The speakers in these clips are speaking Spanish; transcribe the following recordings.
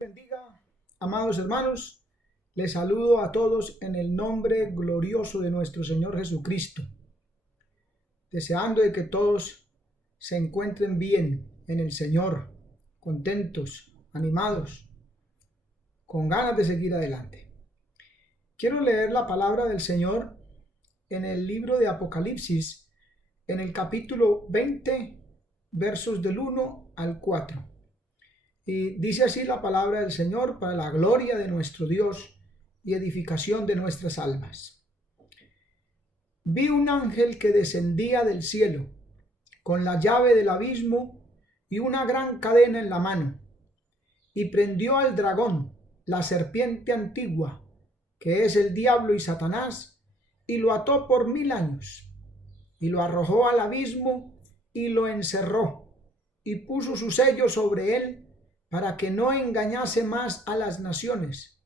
Bendiga, amados hermanos, les saludo a todos en el nombre glorioso de nuestro Señor Jesucristo, deseando de que todos se encuentren bien en el Señor, contentos, animados, con ganas de seguir adelante. Quiero leer la palabra del Señor en el libro de Apocalipsis, en el capítulo 20, versos del 1 al 4. Y dice así la palabra del Señor para la gloria de nuestro Dios y edificación de nuestras almas. Vi un ángel que descendía del cielo con la llave del abismo y una gran cadena en la mano, y prendió al dragón, la serpiente antigua, que es el diablo y Satanás, y lo ató por 1000 años, y lo arrojó al abismo y lo encerró, y puso su sello sobre él, para que no engañase más a las naciones,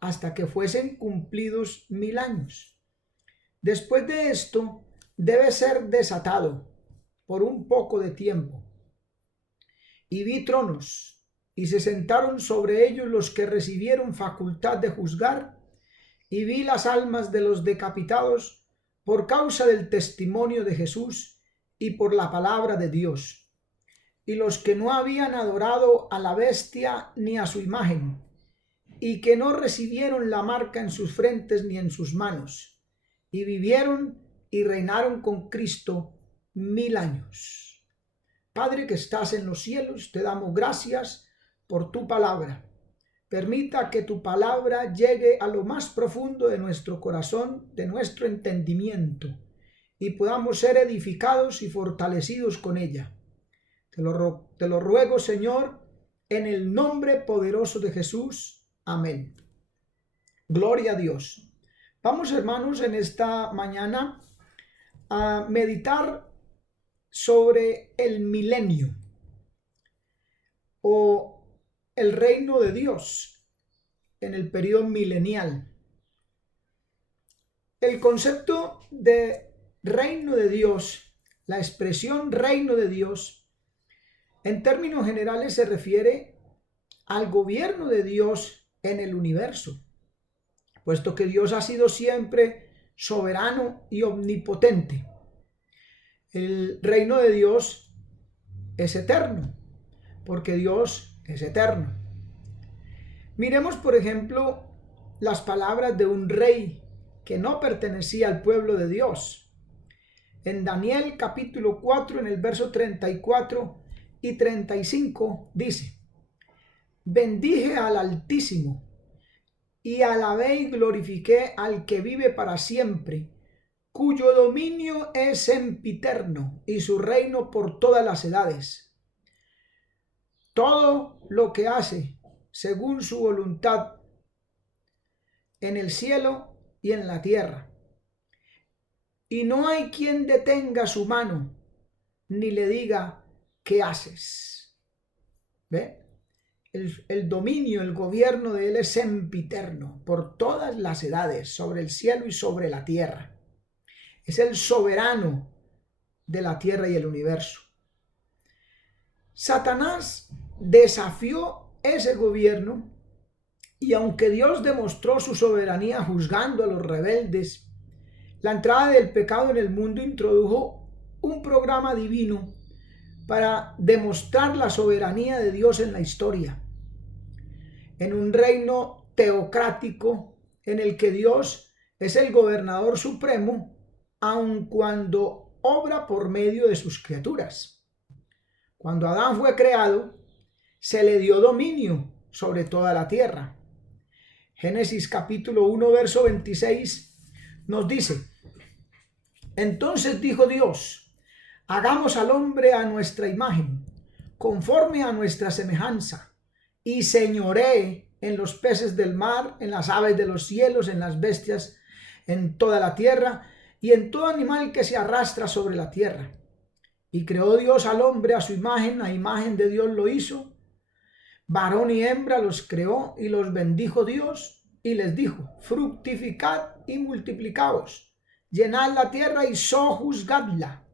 hasta que fuesen cumplidos 1000 años. Después de esto, debe ser desatado por un poco de tiempo. Y vi tronos, y se sentaron sobre ellos los que recibieron facultad de juzgar, y vi las almas de los decapitados por causa del testimonio de Jesús y por la palabra de Dios, y los que no habían adorado a la bestia ni a su imagen, y que no recibieron la marca en sus frentes ni en sus manos, y vivieron y reinaron con Cristo 1000 años. Padre que estás en los cielos, te damos gracias por tu palabra. Permita que tu palabra llegue a lo más profundo de nuestro corazón, de nuestro entendimiento, y podamos ser edificados y fortalecidos con ella. Te lo ruego, Señor, en el nombre poderoso de Jesús. Amén. Gloria a Dios. Vamos, hermanos, en esta mañana a meditar sobre el milenio o el reino de Dios en el periodo milenial. El concepto de reino de Dios, la expresión reino de Dios, en términos generales se refiere al gobierno de Dios en el universo, puesto que Dios ha sido siempre soberano y omnipotente. El reino de Dios es eterno, porque Dios es eterno. Miremos, por ejemplo, las palabras de un rey que no pertenecía al pueblo de Dios. En Daniel capítulo 4, en el verso 34 y 35 dice: bendije al Altísimo y alabé y glorifiqué al que vive para siempre, cuyo dominio es sempiterno y su reino por todas las edades. Todo lo que hace según su voluntad en el cielo y en la tierra. Y no hay quien detenga su mano ni le diga: ¿qué haces? ¿Ve? El dominio, el gobierno de Él es sempiterno, por todas las edades, sobre el cielo y sobre la tierra. Es el soberano de la tierra y el universo. Satanás desafió ese gobierno, y aunque Dios demostró su soberanía juzgando a los rebeldes, la entrada del pecado en el mundo introdujo un programa divino para demostrar la soberanía de Dios en la historia, en un reino teocrático en el que Dios es el gobernador supremo, aun cuando obra por medio de sus criaturas. Cuando Adán fue creado, se le dio dominio sobre toda la tierra. Génesis capítulo 1, verso 26 nos dice: entonces dijo Dios: hagamos al hombre a nuestra imagen, conforme a nuestra semejanza, y señoree en los peces del mar, en las aves de los cielos, en las bestias, en toda la tierra, y en todo animal que se arrastra sobre la tierra. Y creó Dios al hombre a su imagen, a imagen de Dios lo hizo, varón y hembra los creó, y los bendijo Dios, y les dijo: fructificad y multiplicaos, llenad la tierra y sojuzgadla,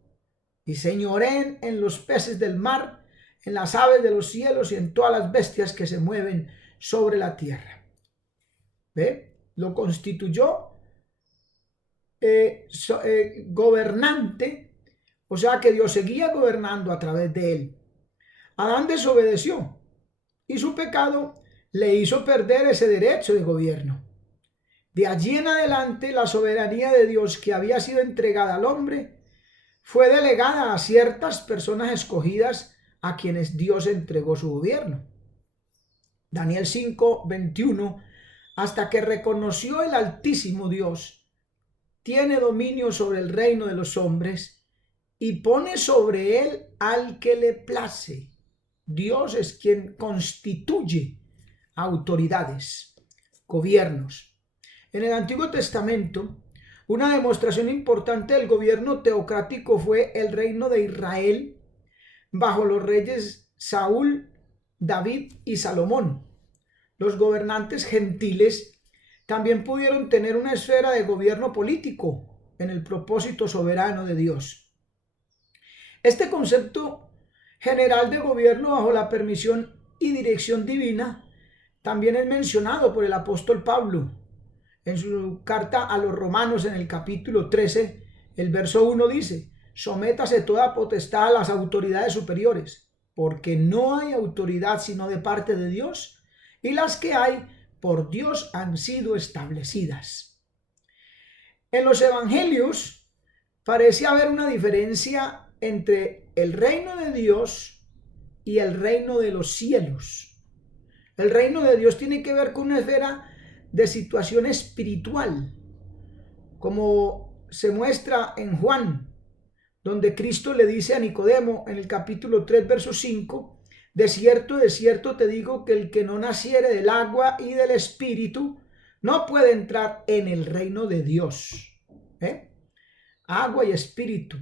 y señoreen en los peces del mar, en las aves de los cielos y en todas las bestias que se mueven sobre la tierra. ¿Ve? Lo constituyó gobernante, o sea que Dios seguía gobernando a través de él. Adán desobedeció y su pecado le hizo perder ese derecho de gobierno. De allí en adelante, la soberanía de Dios que había sido entregada al hombre fue delegada a ciertas personas escogidas a quienes Dios entregó su gobierno. Daniel 5:21, hasta que reconoció el Altísimo Dios, tiene dominio sobre el reino de los hombres y pone sobre él al que le place. Dios es quien constituye autoridades, gobiernos. En el Antiguo Testamento, una demostración importante del gobierno teocrático fue el reino de Israel bajo los reyes Saúl, David y Salomón. Los gobernantes gentiles también pudieron tener una esfera de gobierno político en el propósito soberano de Dios. Este concepto general de gobierno bajo la permisión y dirección divina también es mencionado por el apóstol Pablo en su carta a los Romanos en el capítulo 13, el verso 1 dice: sométase toda potestad a las autoridades superiores, porque no hay autoridad sino de parte de Dios, y las que hay por Dios han sido establecidas. En los evangelios parece haber una diferencia entre el reino de Dios y el reino de los cielos. El reino de Dios tiene que ver con una esfera de situación espiritual, como se muestra en Juan, donde Cristo le dice a Nicodemo en el capítulo 3, verso 5, de cierto te digo que el que no naciere del agua y del espíritu no puede entrar en el reino de Dios. Agua y espíritu,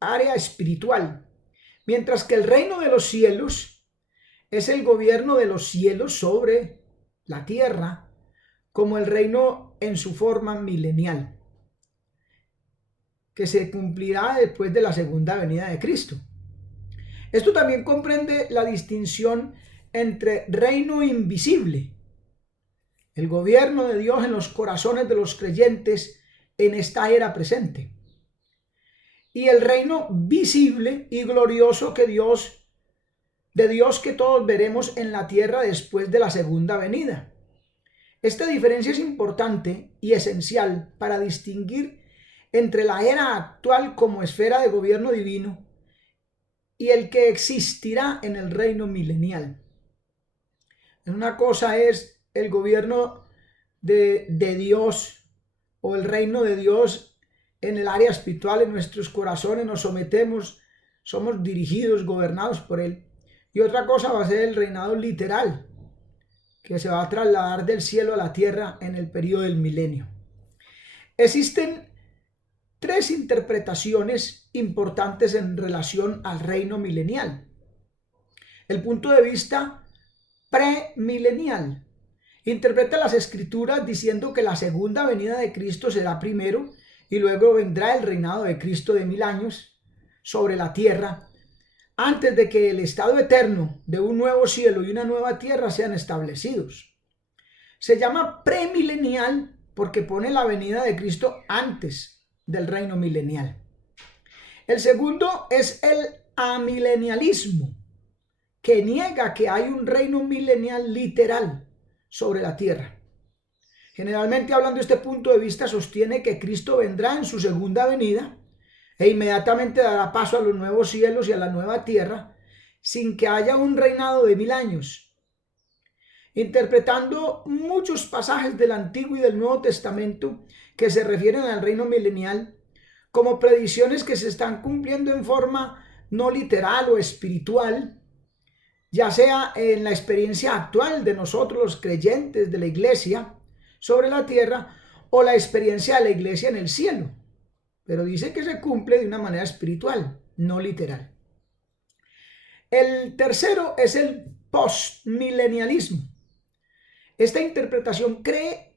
área espiritual, mientras que el reino de los cielos es el gobierno de los cielos sobre la tierra, como el reino en su forma milenial, que se cumplirá después de la segunda venida de Cristo. Esto también comprende la distinción entre reino invisible, el gobierno de Dios en los corazones de los creyentes en esta era presente, y el reino visible y glorioso de Dios que todos veremos en la tierra después de la segunda venida. Esta diferencia es importante y esencial para distinguir entre la era actual como esfera de gobierno divino y el que existirá en el reino milenial. Una cosa es el gobierno de Dios o el reino de Dios en el área espiritual, en nuestros corazones nos sometemos, somos dirigidos, gobernados por él. Y otra cosa va a ser el reinado literal, que se va a trasladar del cielo a la tierra en el periodo del milenio. Existen tres interpretaciones importantes en relación al reino milenial. El punto de vista premilenial interpreta las escrituras diciendo que la segunda venida de Cristo será primero y luego vendrá el reinado de Cristo de 1000 años sobre la tierra, antes de que el estado eterno de un nuevo cielo y una nueva tierra sean establecidos. Se llama premilenial porque pone la venida de Cristo antes del reino milenial. El segundo es el amilenialismo, que niega que hay un reino milenial literal sobre la tierra. Generalmente, hablando de este punto de vista, sostiene que Cristo vendrá en su segunda venida e inmediatamente dará paso a los nuevos cielos y a la nueva tierra sin que haya un reinado de 1000 años. Interpretando muchos pasajes del Antiguo y del Nuevo Testamento que se refieren al reino milenial como predicciones que se están cumpliendo en forma no literal o espiritual, ya sea en la experiencia actual de nosotros los creyentes de la iglesia sobre la tierra o la experiencia de la iglesia en el cielo. Pero dice que se cumple de una manera espiritual, no literal. El tercero es el postmilenialismo. Esta interpretación cree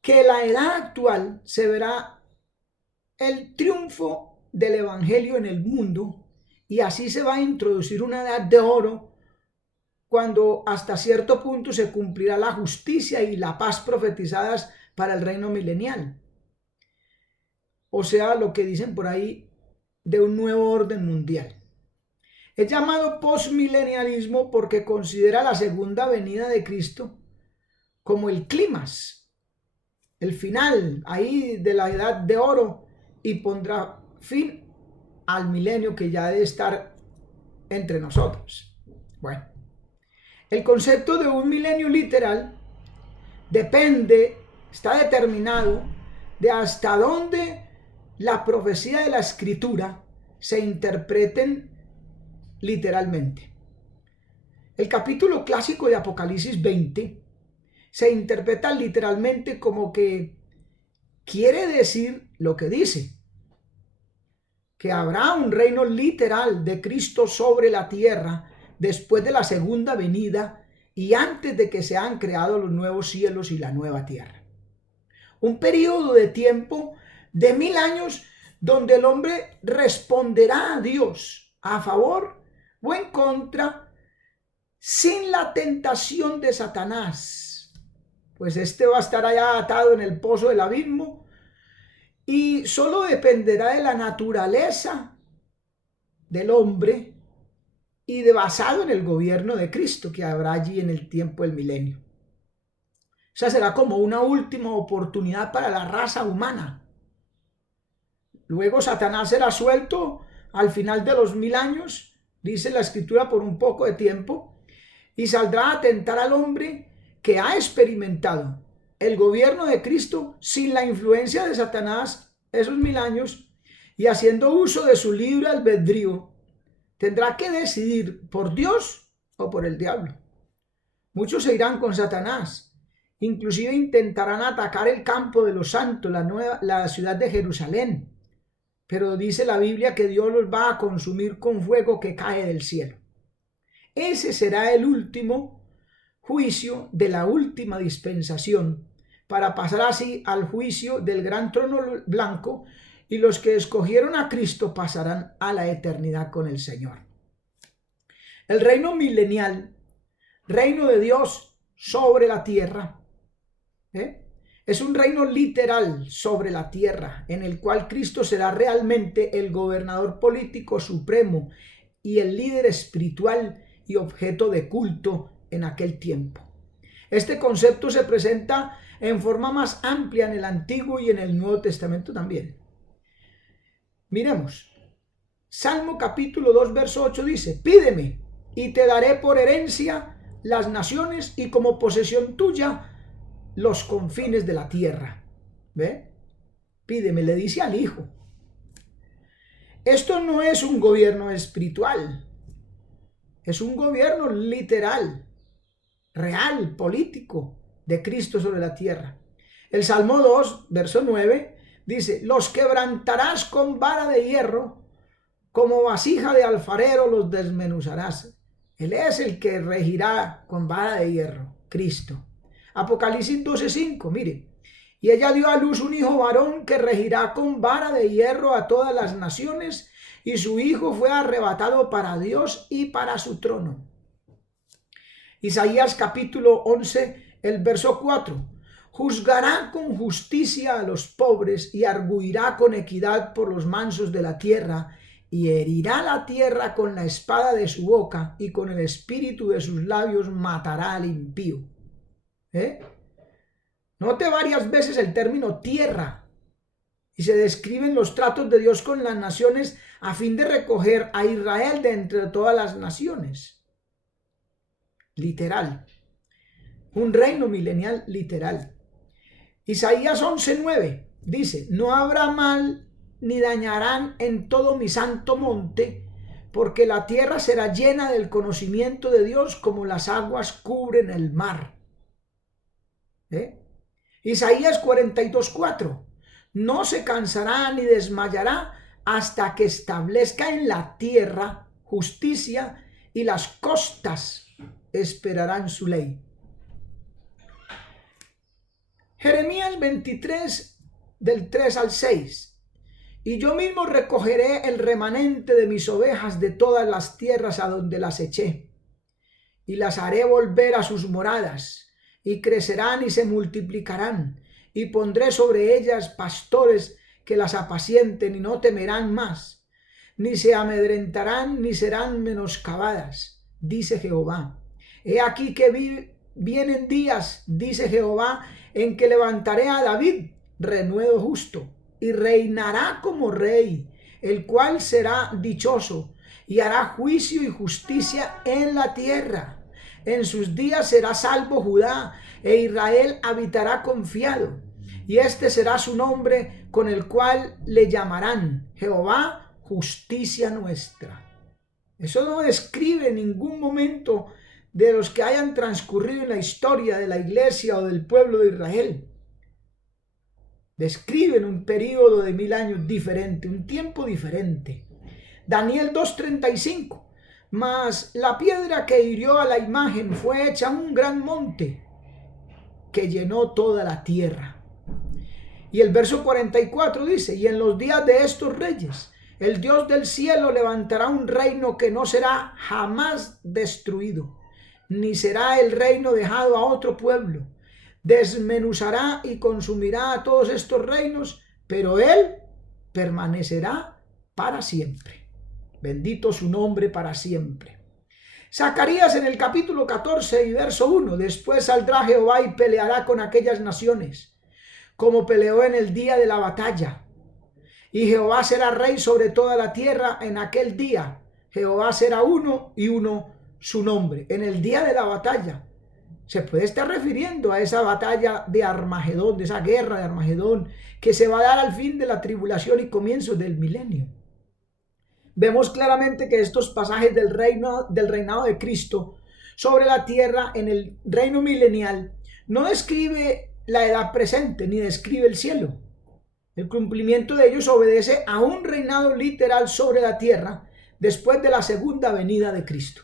que en la edad actual se verá el triunfo del evangelio en el mundo y así se va a introducir una edad de oro cuando hasta cierto punto se cumplirá la justicia y la paz profetizadas para el reino milenial. O sea, lo que dicen por ahí de un nuevo orden mundial. Es llamado postmilenialismo porque considera la segunda venida de Cristo como el clímax, el final ahí de la edad de oro, y pondrá fin al milenio que ya debe estar entre nosotros. Bueno, el concepto de un milenio literal está determinado de hasta dónde la profecía de la Escritura se interpreten literalmente. El capítulo clásico de Apocalipsis 20 se interpreta literalmente como que quiere decir lo que dice, que habrá un reino literal de Cristo sobre la tierra después de la segunda venida y antes de que sean creados los nuevos cielos y la nueva tierra. Un periodo de tiempo de 1000 años donde el hombre responderá a Dios a favor o en contra, sin la tentación de Satanás, pues este va a estar allá atado en el pozo del abismo y solo dependerá de la naturaleza del hombre y basado en el gobierno de Cristo que habrá allí en el tiempo del milenio. O sea, será como una última oportunidad para la raza humana. Luego Satanás será suelto al final de los 1000 años, dice la Escritura, por un poco de tiempo, y saldrá a tentar al hombre que ha experimentado el gobierno de Cristo sin la influencia de Satanás esos 1000 años, y haciendo uso de su libre albedrío, tendrá que decidir por Dios o por el diablo. Muchos se irán con Satanás, inclusive intentarán atacar el campo de los santos, la ciudad de Jerusalén, pero dice la Biblia que Dios los va a consumir con fuego que cae del cielo. Ese será el último juicio de la última dispensación, para pasar así al juicio del gran trono blanco, y los que escogieron a Cristo pasarán a la eternidad con el Señor. El reino milenial, reino de Dios sobre la tierra, es un reino literal sobre la tierra, en el cual Cristo será realmente el gobernador político supremo y el líder espiritual y objeto de culto en aquel tiempo. Este concepto se presenta en forma más amplia en el Antiguo y en el Nuevo Testamento también. Miremos, Salmo capítulo 2, verso 8 dice: pídeme y te daré por herencia las naciones y como posesión tuya los confines de la tierra. ¿Ve? Pídeme, le dice al Hijo. Esto no es un gobierno espiritual, es un gobierno literal, real, político de Cristo sobre la tierra. El Salmo 2, verso 9 dice: los quebrantarás con vara de hierro, como vasija de alfarero los desmenuzarás. Él es el que regirá con vara de hierro, Cristo. Apocalipsis 12:5, mire: y ella dio a luz un hijo varón que regirá con vara de hierro a todas las naciones, y su hijo fue arrebatado para Dios y para su trono. Isaías capítulo 11, el verso 4: juzgará con justicia a los pobres y arguirá con equidad por los mansos de la tierra, y herirá la tierra con la espada de su boca, y con el espíritu de sus labios matará al impío. Note varias veces el término tierra, y se describen los tratos de Dios con las naciones a fin de recoger a Israel de entre todas las naciones. Literal. Un reino milenial literal. Isaías 11:9 dice: no habrá mal ni dañarán en todo mi santo monte, porque la tierra será llena del conocimiento de Dios como las aguas cubren el mar. Isaías 42:4: no se cansará ni desmayará hasta que establezca en la tierra justicia, y las costas esperarán su ley. Jeremías 23, del 3 al 6: y yo mismo recogeré el remanente de mis ovejas de todas las tierras a donde las eché, y las haré volver a sus moradas, y crecerán y se multiplicarán, y pondré sobre ellas pastores que las apacienten, y no temerán más, ni se amedrentarán, ni serán menoscabadas, dice Jehová. He aquí que vienen días, dice Jehová, en que levantaré a David, renuevo justo, y reinará como rey, el cual será dichoso, y hará juicio y justicia en la tierra. En sus días será salvo Judá, e Israel habitará confiado. Y este será su nombre con el cual le llamarán Jehová, justicia nuestra. Eso no describe en ningún momento de los que hayan transcurrido en la historia de la iglesia o del pueblo de Israel. Describen un periodo de 1000 años diferente, un tiempo diferente. Daniel 2:35. Mas la piedra que hirió a la imagen fue hecha un gran monte que llenó toda la tierra. Y el verso 44 dice: y en los días de estos reyes, el Dios del cielo levantará un reino que no será jamás destruido, ni será el reino dejado a otro pueblo. Desmenuzará y consumirá a todos estos reinos, pero él permanecerá para siempre. Bendito su nombre para siempre. Zacarías en el capítulo 14 y verso 1: después saldrá Jehová y peleará con aquellas naciones, como peleó en el día de la batalla. Y Jehová será rey sobre toda la tierra en aquel día. Jehová será uno y uno su nombre. En el día de la batalla. Se puede estar refiriendo a esa batalla de Armagedón, de esa guerra de Armagedón, que se va a dar al fin de la tribulación y comienzo del milenio. Vemos claramente que estos pasajes del reinado de Cristo sobre la tierra en el reino milenial no describe la edad presente ni describe el cielo. El cumplimiento de ellos obedece a un reinado literal sobre la tierra después de la segunda venida de Cristo.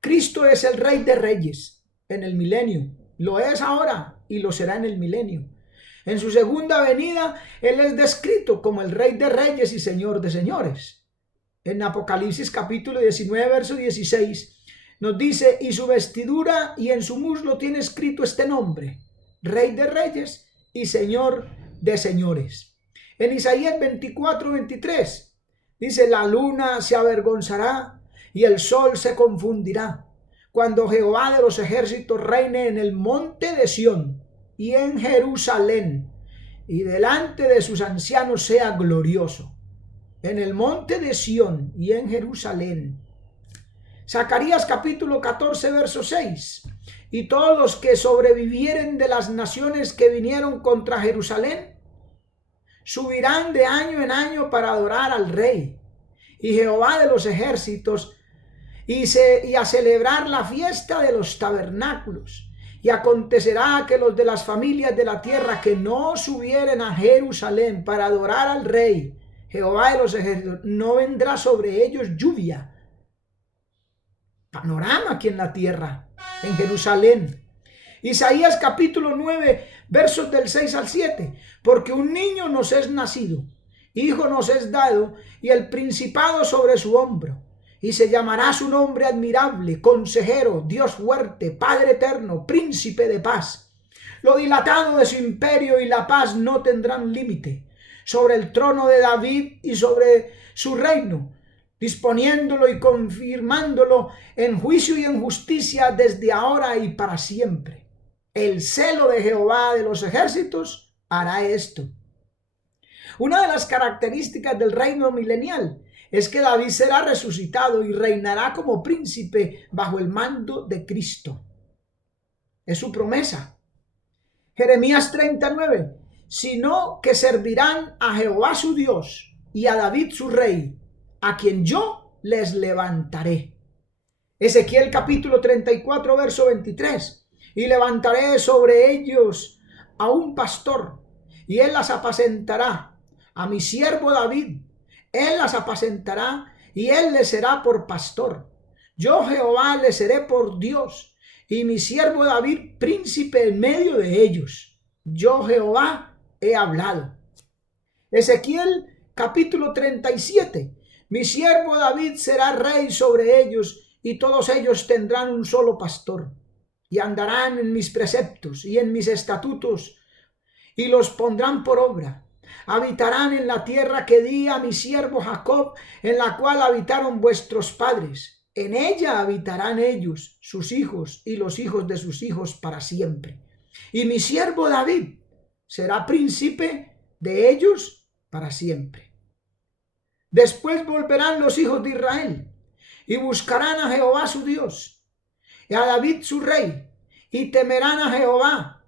Cristo es el Rey de Reyes en el milenio, lo es ahora y lo será en el milenio. En su segunda venida, Él es descrito como el Rey de Reyes y Señor de Señores. En Apocalipsis capítulo 19, verso 16, nos dice: y su vestidura y en su muslo tiene escrito este nombre: Rey de Reyes y Señor de Señores. En Isaías 24, 23, dice: la luna se avergonzará y el sol se confundirá, cuando Jehová de los ejércitos reine en el monte de Sión y en Jerusalén, y delante de sus ancianos sea glorioso. En el monte de Sión y en Jerusalén. Zacarías capítulo 14, verso 6. Y todos los que sobrevivieren de las naciones que vinieron contra Jerusalén subirán de año en año para adorar al Rey y Jehová de los ejércitos, y a celebrar la fiesta de los tabernáculos. Y acontecerá que los de las familias de la tierra que no subieren a Jerusalén para adorar al Rey, Jehová de los ejércitos, no vendrá sobre ellos lluvia. Panorama aquí en la tierra, en Jerusalén. Isaías capítulo 9, versos del 6 al 7. Porque un niño nos es nacido, hijo nos es dado, y el principado sobre su hombro. Y se llamará su nombre admirable, consejero, Dios fuerte, Padre eterno, príncipe de paz. Lo dilatado de su imperio y la paz no tendrán límite sobre el trono de David y sobre su reino, disponiéndolo y confirmándolo en juicio y en justicia desde ahora y para siempre. El celo de Jehová de los ejércitos hará esto. Una de las características del reino milenial es que David será resucitado y reinará como príncipe bajo el mando de Cristo. Es su promesa. Jeremías 39. Sino que servirán a Jehová su Dios y a David su rey, a quien yo les levantaré. Ezequiel capítulo 34, verso 23. Y levantaré sobre ellos a un pastor, y él las apacentará, a mi siervo David. Él las apacentará y él les será por pastor. Yo Jehová les seré por Dios y mi siervo David príncipe en medio de ellos. Yo Jehová he hablado. Ezequiel capítulo 37. Mi siervo David será rey sobre ellos, y todos ellos tendrán un solo pastor, y andarán en mis preceptos y en mis estatutos, y los pondrán por obra. Habitarán en la tierra que di a mi siervo Jacob, en la cual habitaron vuestros padres. En ella habitarán ellos, sus hijos y los hijos de sus hijos para siempre. Y mi siervo David será príncipe de ellos para siempre. Después volverán los hijos de Israel y buscarán a Jehová su Dios y a David su rey, y temerán a Jehová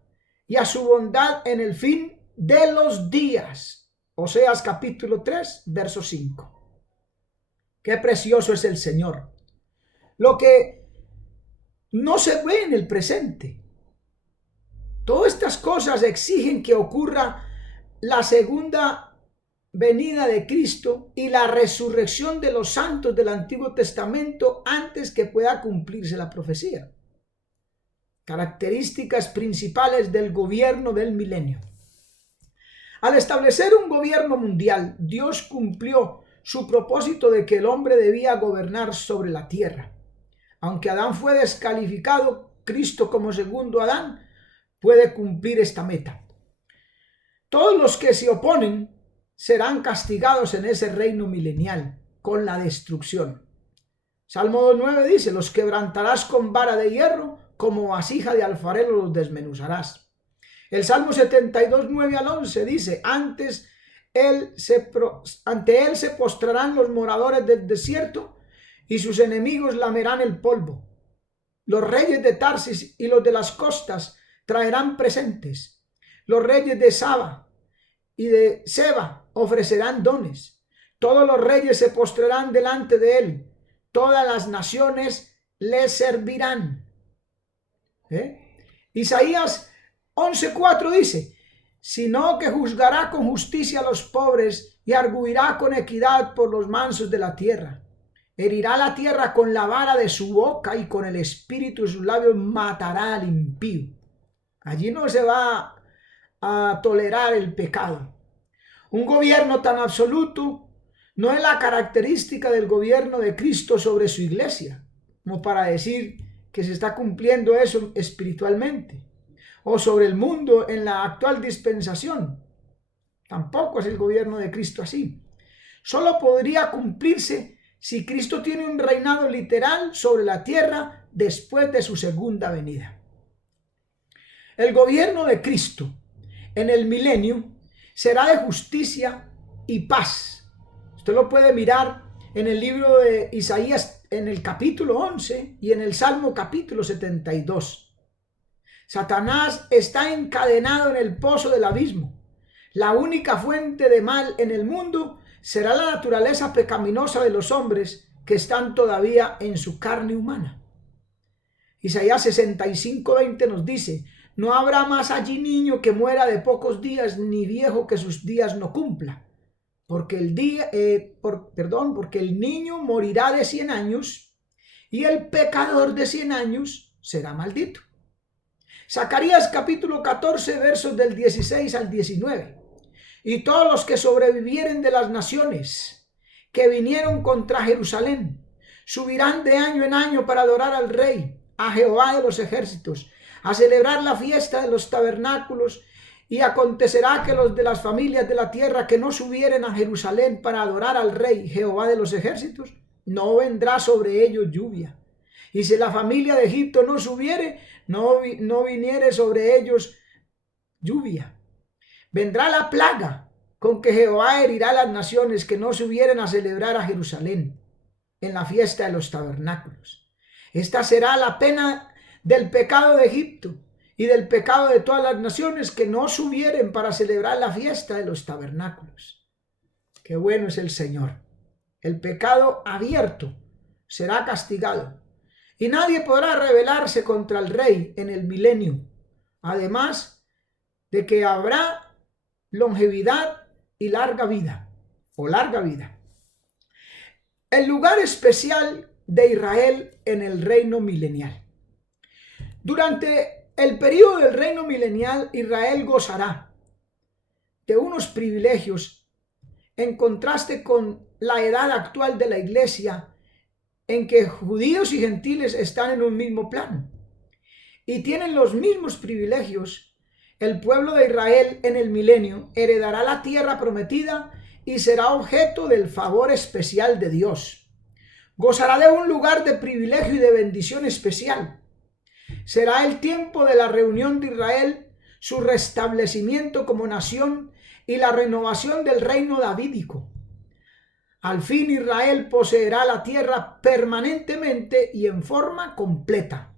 y a su bondad en el fin de los días. Oseas capítulo 3, verso 5. Qué precioso es el Señor. Lo que no se ve en el presente. Todas estas cosas exigen que ocurra la segunda venida de Cristo y la resurrección de los santos del Antiguo Testamento antes que pueda cumplirse la profecía. Características principales del gobierno del milenio. Al establecer un gobierno mundial, Dios cumplió su propósito de que el hombre debía gobernar sobre la tierra. Aunque Adán fue descalificado, Cristo como segundo Adán puede cumplir esta meta. Todos los que se oponen serán castigados en ese reino milenial con la destrucción. Salmo 2:9 dice: los quebrantarás con vara de hierro, como vasija de alfarero los desmenuzarás. El Salmo 72:9 al 11 dice: ante él se postrarán los moradores del desierto, y sus enemigos lamerán el polvo. Los reyes de Tarsis y los de las costas traerán presentes. Los reyes de Saba y de Seba ofrecerán dones. Todos los reyes se postrarán delante de él. Todas las naciones le servirán. Isaías 11:4 dice: sino que juzgará con justicia a los pobres y arguirá con equidad por los mansos de la tierra. Herirá la tierra con la vara de su boca, y con el espíritu de sus labios matará al impío. Allí no se va a tolerar el pecado. Un gobierno tan absoluto no es la característica del gobierno de Cristo sobre su iglesia, como para decir que se está cumpliendo eso espiritualmente, o sobre el mundo en la actual dispensación. Tampoco es el gobierno de Cristo así. Solo podría cumplirse si Cristo tiene un reinado literal sobre la tierra después de su segunda venida. El gobierno de Cristo en el milenio será de justicia y paz. Usted lo puede mirar en el libro de Isaías en el capítulo 11 y en el Salmo capítulo 72. Satanás está encadenado en el pozo del abismo. La única fuente de mal en el mundo será la naturaleza pecaminosa de los hombres que están todavía en su carne humana. Isaías 65:20 nos dice: no habrá más allí niño que muera de pocos días, ni viejo que sus días no cumpla, porque el niño morirá de 100 años y el pecador de 100 años será maldito. Zacarías capítulo 14 versos del 16 al 19. Y todos los que sobrevivieren de las naciones que vinieron contra Jerusalén subirán de año en año para adorar al Rey, a Jehová de los ejércitos, a celebrar la fiesta de los tabernáculos. Y acontecerá que los de las familias de la tierra que no subieren a Jerusalén para adorar al Rey, Jehová de los ejércitos, no vendrá sobre ellos lluvia. Y si la familia de Egipto no subiere, no viniere sobre ellos lluvia. Vendrá la plaga con que Jehová herirá a las naciones que no subieren a celebrar a Jerusalén en la fiesta de los tabernáculos. Esta será la pena del pecado de Egipto y del pecado de todas las naciones que no subieren para celebrar la fiesta de los tabernáculos. Qué bueno es el Señor. El pecado abierto será castigado y nadie podrá rebelarse contra el Rey en el milenio. Además de que habrá longevidad y larga vida, o larga vida. El lugar especial de Israel en el reino milenial. Durante el periodo del reino milenial, Israel gozará de unos privilegios en contraste con la edad actual de la iglesia, en que judíos y gentiles están en un mismo plano y tienen los mismos privilegios. El pueblo de Israel en el milenio heredará la tierra prometida y será objeto del favor especial de Dios. Gozará de un lugar de privilegio y de bendición especial. Será el tiempo de la reunión de Israel, su restablecimiento como nación y la renovación del reino davídico. Al fin Israel poseerá la tierra permanentemente y en forma completa.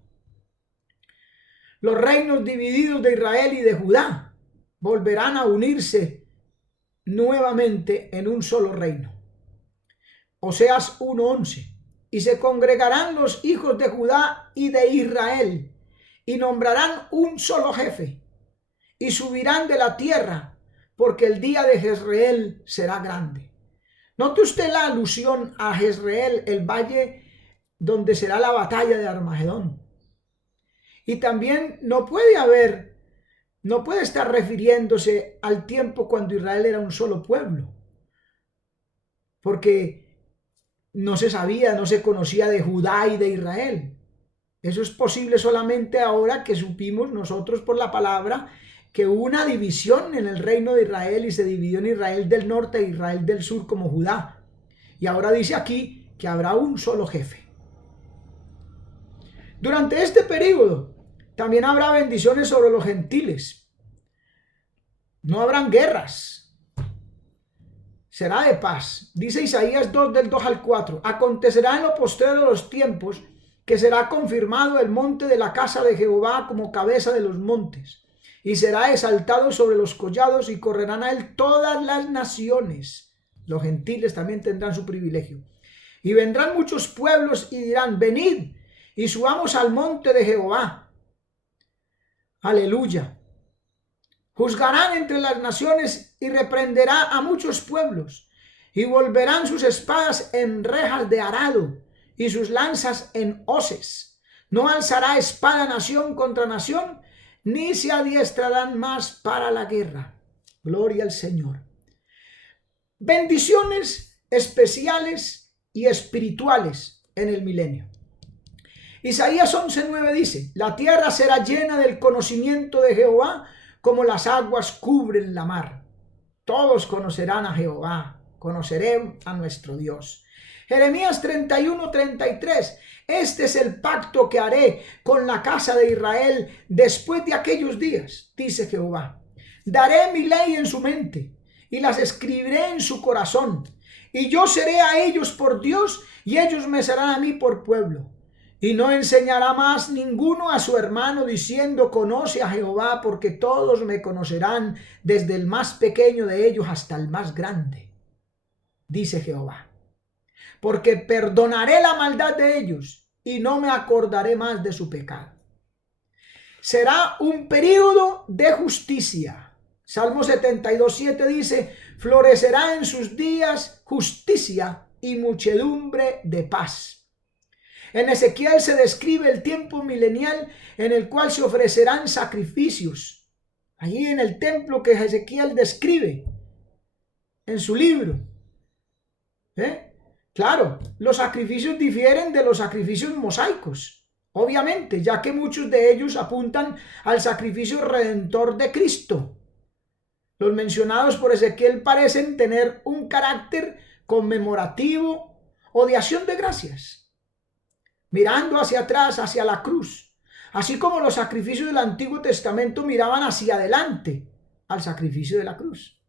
Los reinos divididos de Israel y de Judá volverán a unirse nuevamente en un solo reino. Oseas 1:11. Y se congregarán los hijos de Judá y de Israel, y nombrarán un solo jefe, y subirán de la tierra, porque el día de Jezreel será grande. Note usted la alusión a Jezreel, el valle donde será la batalla de Armagedón. Y también no puede estar refiriéndose al tiempo cuando Israel era un solo pueblo, porque no se sabía, no se conocía de Judá y de Israel. Eso es posible solamente ahora que supimos nosotros por la palabra que hubo una división en el reino de Israel y se dividió en Israel del norte e Israel del sur como Judá. Y ahora dice aquí que habrá un solo jefe. Durante este periodo también habrá bendiciones sobre los gentiles. No habrán guerras. Será de paz. Dice Isaías 2 del 2 al 4. Acontecerá en lo postrero de los tiempos que será confirmado el monte de la casa de Jehová como cabeza de los montes, y será exaltado sobre los collados, y correrán a él todas las naciones. Los gentiles también tendrán su privilegio. Y vendrán muchos pueblos y dirán: venid y subamos al monte de Jehová. Aleluya. Juzgarán entre las naciones y reprenderá a muchos pueblos, y volverán sus espadas en rejas de arado y sus lanzas en hoces. No alzará espada nación contra nación, ni se adiestrarán más para la guerra. Gloria al Señor. Bendiciones especiales y espirituales en el milenio. Isaías 11:9 dice: la tierra será llena del conocimiento de Jehová, como las aguas cubren la mar. Todos conocerán a Jehová, conocerán a nuestro Dios. Jeremías 31:33. Este es el pacto que haré con la casa de Israel después de aquellos días, dice Jehová. Daré mi ley en su mente y las escribiré en su corazón, y yo seré a ellos por Dios, y ellos me serán a mí por pueblo. Y no enseñará más ninguno a su hermano diciendo: conoce a Jehová, porque todos me conocerán, desde el más pequeño de ellos hasta el más grande, dice Jehová. Porque perdonaré la maldad de ellos y no me acordaré más de su pecado. Será un período de justicia. Salmo 72:7 dice: florecerá en sus días justicia y muchedumbre de paz. En Ezequiel se describe el tiempo milenial en el cual se ofrecerán sacrificios. Allí en el templo que Ezequiel describe en su libro. Claro, los sacrificios difieren de los sacrificios mosaicos, obviamente, ya que muchos de ellos apuntan al sacrificio redentor de Cristo. Los mencionados por Ezequiel parecen tener un carácter conmemorativo o de acción de gracias, mirando hacia atrás, hacia la cruz, así como los sacrificios del Antiguo Testamento miraban hacia adelante al sacrificio de la cruz.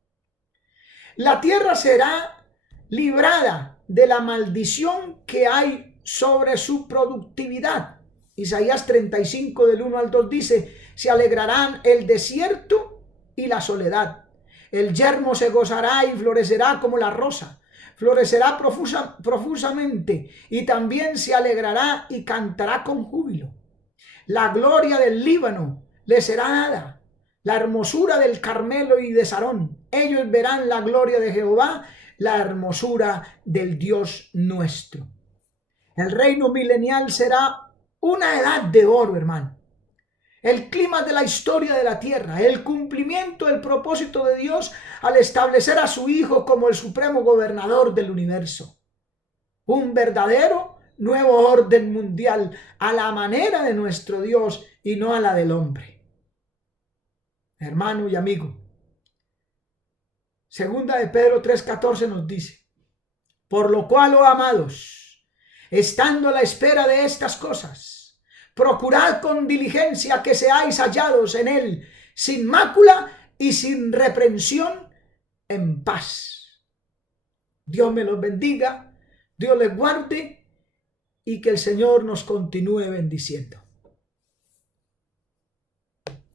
La tierra será librada de la maldición que hay sobre su productividad. Isaías 35 del 1 al 2 dice: se alegrarán el desierto y la soledad. El yermo se gozará y florecerá como la rosa. Florecerá profusamente, y también se alegrará y cantará con júbilo. La gloria del Líbano le será dada, la hermosura del Carmelo y de Sarón. Ellos verán la gloria de Jehová, la hermosura del Dios nuestro. El reino milenial será una edad de oro, hermano. el clima de la historia de la tierra, el cumplimiento del propósito de Dios al establecer a su Hijo como el supremo gobernador del universo. Un verdadero nuevo orden mundial a la manera de nuestro Dios y no a la del hombre. Hermano y amigo, segunda de Pedro 3:14 nos dice: por lo cual, oh amados, estando a la espera de estas cosas, procurad con diligencia que seáis hallados en él sin mácula y sin reprensión, en paz. Dios me los bendiga, Dios les guarde y que el Señor nos continúe bendiciendo.